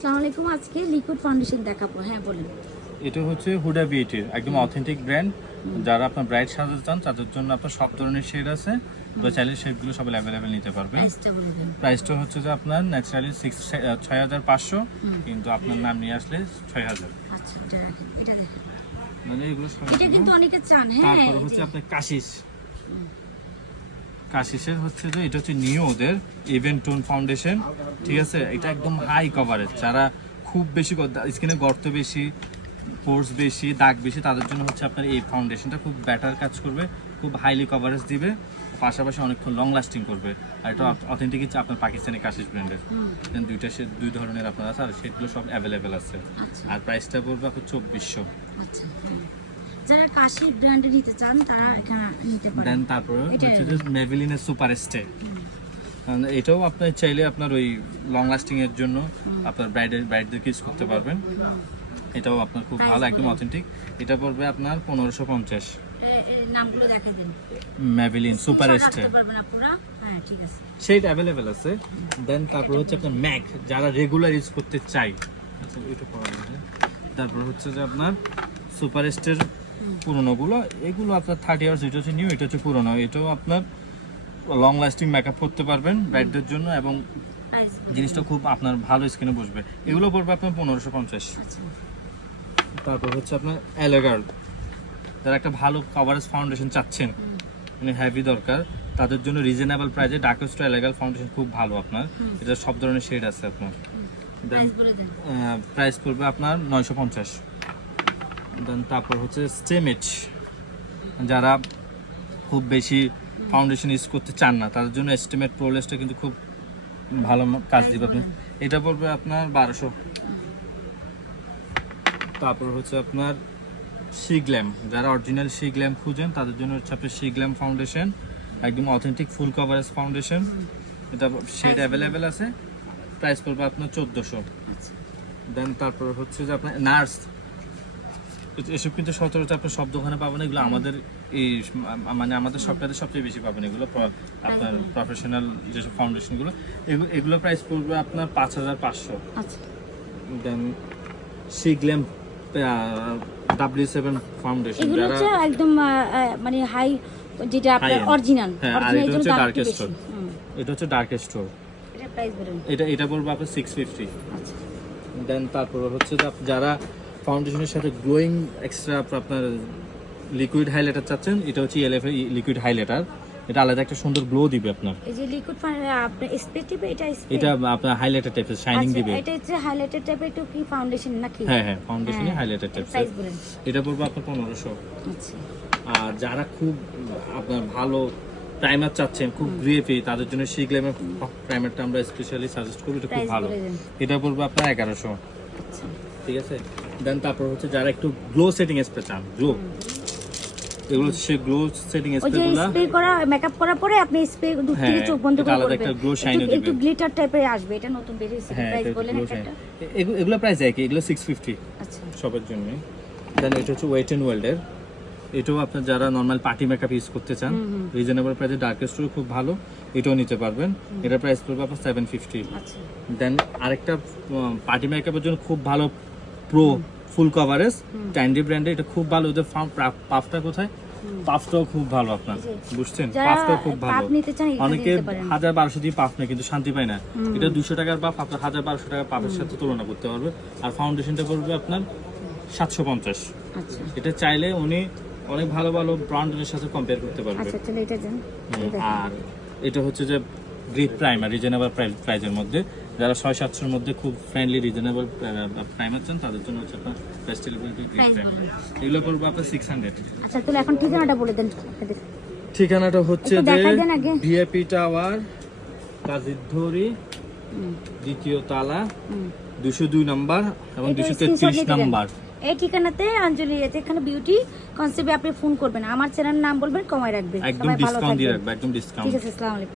আসসালামু আলাইকুম আজকে লিকুইড ফাউন্ডেশন দেখাবো। হ্যাঁ বলেন। এটা হচ্ছে হুডা বিউটির একদম অথেন্টিক ব্র্যান্ড যারা আপনার ব্রাইট সাজাতে চান তাদের জন্য আপনার সব ধরনের শেড আছে তো চাইলে শেডগুলো সব অ্যাভেলেবেল নিতে পারবেন প্রাইসটা হচ্ছে যে আপনার ন্যাচারালি সিক্স ছয় হাজার পাঁচশো কিন্তু আপনার নাম নিয়ে আসলে ছয় হাজার। আচ্ছা মানে এগুলো সব এটা কিন্তু অনেকে চান হ্যাঁ। তারপরে হচ্ছে আপনার কাশিস। কাশিসের হচ্ছে যে এটা হচ্ছে নিউ ওদের ইভেন্ট টোন ফাউন্ডেশন ঠিক আছে? এটা একদম হাই কভারেজ যারা খুব বেশি স্কিনে গর্ত বেশি পোর্স বেশি দাগ বেশি তাদের জন্য হচ্ছে আপনার এই ফাউন্ডেশনটা খুব বেটার কাজ করবে খুব হাইলি কভারেজ দিবে পাশাপাশি অনেকক্ষণ লং লাস্টিং করবে। আর এটা অথেন্টিক হচ্ছে আপনার পাকিস্তানি কাশিস ব্র্যান্ডের দেন দুইটা শেড দুই ধরনের আপনার আছে আর সেগুলো সব অ্যাভেলেবেল আছে। আচ্ছা। আর প্রাইসটা পড়বে আপনার চব্বিশশো। আচ্ছা। যারা কাশি ব্র্যান্ডে নিতে চান তারা এখানে নিতে পারেন। দেন তারপরে হচ্ছে যে মেভিলিনের সুপার স্টে এটাও আপনি চাইলে আপনার ওই লং লাস্টিং এর জন্য আপনার ব্রাইডের ব্রাইডদেরকে ইউজ করতে পারবেন। এটাও আপনার খুব ভালো একদম অথেন্টিক এটা পড়বে আপনার পনেরোশো পঞ্চাশ। নামগুলো দেখাই দিন। ম্যাভিলিন সুপার Screenshot স্টে রাখতে পারবেন আপনারা? হ্যাঁ ঠিক আছে। সেইটা অ্যাভেলেবেল আছে। দেন তারপর হচ্ছে আপনার ম্যাক যারা রেগুলার ইউজ করতে চাই আচ্ছা এটা পড়া আছে তারপর হচ্ছে যে আপনার সুপার স্টের পুরোনোগুলো এগুলো আপনার থার্টি ইয়ার্স এটা হচ্ছে নিউ এটা হচ্ছে পুরোনো। এটাও আপনার লং লাস্টিং মেকআপ করতে পারবেন ব্রাইডদের জন্য এবং জিনিসটা খুব আপনার ভালো স্কিনে বসবে। এগুলো পড়বে আপনার পনেরোশো পঞ্চাশ। আচ্ছা। তারপর হচ্ছে আপনার অ্যালেগার্ল যারা একটা ভালো কভারেজ ফাউন্ডেশন চাচ্ছেন মানে হ্যাভি দরকার তাদের জন্য রিজনেবল প্রাইসে ডার্কেস্ট অ্যালেগাল ফাউন্ডেশন খুব ভালো আপনার। এটা সব ধরনের শেড আছে আপনার। প্রাইস পড়বে আপনার নয়শো পঞ্চাশ। দেন তারপর হচ্ছে স্টেমেজ যারা খুব বেশি ফাউন্ডেশন ইউজ করতে চান না তাদের জন্য এস্টিমেট প্রোলেসটা কিন্তু খুব ভালো কাজ দিবে আপনি। এটা পড়বে আপনার বারোশো। তারপর হচ্ছে আপনার শিগ্ল্যাম যারা অরিজিনাল শিগ্ল্যাম খুঁজেন তাদের জন্য হচ্ছে আপনার শিগ্ল্যাম ফাউন্ডেশন একদম অথেন্টিক ফুল কভারেজ ফাউন্ডেশন এটা শেড অ্যাভেলেবেল আছে। প্রাইস পড়বে আপনার চোদ্দোশো। আচ্ছা। দেন তারপর হচ্ছে যে আপনার নার্স। এসব কিন্তু সচরাচর আপনি সব দোকানে পাবেন এগুলো আমাদের এই মানে আমাদের সবটাতে সবচেয়ে বেশি পাবেন এগুলো আপনার প্রফেশনাল যেসব ফাউন্ডেশনগুলো এগুলো প্রাইস পড়বে আপনার পাঁচ হাজার পাঁচশো। Then then Sheglam W seven foundation এগুলো হচ্ছে একদম মানে হাই যেটা আপনার অরিজিনাল হ্যাঁ, অরিজিনাল এটা হচ্ছে one। হুম। এটা হচ্ছে ডার্কেস্ট স্টোর এটা প্রাইস এটা এটা পড়বে আপনার সিক্স ফিফটি আচ্ছা। দেন তারপর হচ্ছে যারা ফাউন্ডেশনের সাথে গ্লোয়িং এক্সট্রা আপনার লিকুইড হাইলাইটার চাচ্ছেন এটা হচ্ছে এলএফ লিকুইড হাইলাইটার। এটা আলাদা একটা সুন্দর গ্লো দিবে আপনার। এই যে লিকুইড আপনার স্প্রে টিপে এটা spray? এটা আপনার হাইলাইটার টাইপের শাইনিং দিবে। এটা হচ্ছে হাইলাইটার টাইপের একটু কি ফাউন্ডেশন নাকি? হ্যাঁ হ্যাঁ ফাউন্ডেশনে হাইলাইটার টাইপ প্রাইস বলেন। এটা পড়বে আপনার পনেরোশো। আচ্ছা। আর যারা খুব আপনার ভালো প্রাইমার চাচ্ছেন খুব গ্রেভি তাদের জন্য শিগলেমের প্রাইমারটা আমরা স্পেশালি সাজেস্ট করি এটা খুব ভালো। এটা পড়বে আপনার এগারোশো। আচ্ছা। ঠিক আছে? দেন তারপর হচ্ছে যারা একটু গ্লো সেটিং স্প্রে চান গ্লো এগুলো হচ্ছে গ্লো সেটিং ওই স্প্রে করা মেকআপ করার পরে আপনি স্প্রে দূর থেকে হ্যাঁ, চোখ বন্ধ করে করবেন। একটা shine ও একটু- দিবে। একটু গ্লিটার টাইপের আসবে এটা নতুন বেরিয়েছে হ্যাঁ প্রাইস বলেন একটা। এগুলো প্রাইস একই এগুলো সিক্স ফিফটি আচ্ছা। সবার জন্য দেন এটা হচ্ছে ওয়েট অ্যান্ড ওয়ার্ল্ডের এটাও আপনার যারা নর্মাল পার্টি মেকআপ ইউজ করতে চান রিজনেবল প্রাইসে ডার্কেস্ট খুব ভালো এটাও নিতে পারবেন। এটা প্রাইস পড়বে আপনার সেভেন ফিফটি দেন আরেকটা পার্টি মেকআপের জন্য খুব ভালো প্রো ফুল কভারেজ ট্যান্ডি ব্র্যান্ডে এটা খুব ভালো। ওদের পাফটা কোথায়? পাফটাও খুব ভালো আপনার বুঝছেন? পাফটাও খুব ভালো। অনেকে হাজার বারোশো দিয়ে পাফ নেয় কিন্তু শান্তি পায় না। এটা দুশো টাকার পাফ আপনার হাজার বারোশো টাকার পাফের সাথে তুলনা করতে পারবে। আর ফাউন্ডেশনটা পড়বে আপনার সাতশো পঞ্চাশ। আচ্ছা। এটা চাইলে উনি অনেক ভালো ভালো ব্র্যান্ডের সাথে কম্পেয়ার করতে পারবে। আচ্ছা আর এটা হচ্ছে যে গ্রিপ প্রাইমার রিজনেবল প্রাইজের মধ্যে। যারা ছয় সাতশোর মধ্যে খুব ফ্রেন্ডলি রিজনেবল প্রাইমার চান তাদের জন্য হচ্ছে আপনার Price প্রাইমার এগুলো পড়বে আপনার সিক্স হান্ড্রেড আচ্ছা তাহলে এখন ঠিকানাটা বলে দেন। ঠিকানাটা হচ্ছে যে। ভিআইপি টাওয়ার দ্বিতীয় তালা দুশো দুই নম্বর এবং দুশো তেত্রিশ নম্বর। এই ঠিকানাতে আঞ্জলি আছে এখানে বিউটি কনসেপ্টে আপনি ফোন করবেন। আমার চ্যানেল নাম বলবেন কমায় রাখবেন। একদম ভালো ডিসকাউন্ট দিয়ে থাকবেন। রাখব একদম ডিসকাউন্ট ঠিক আছে আসসালামু আলাইকুম।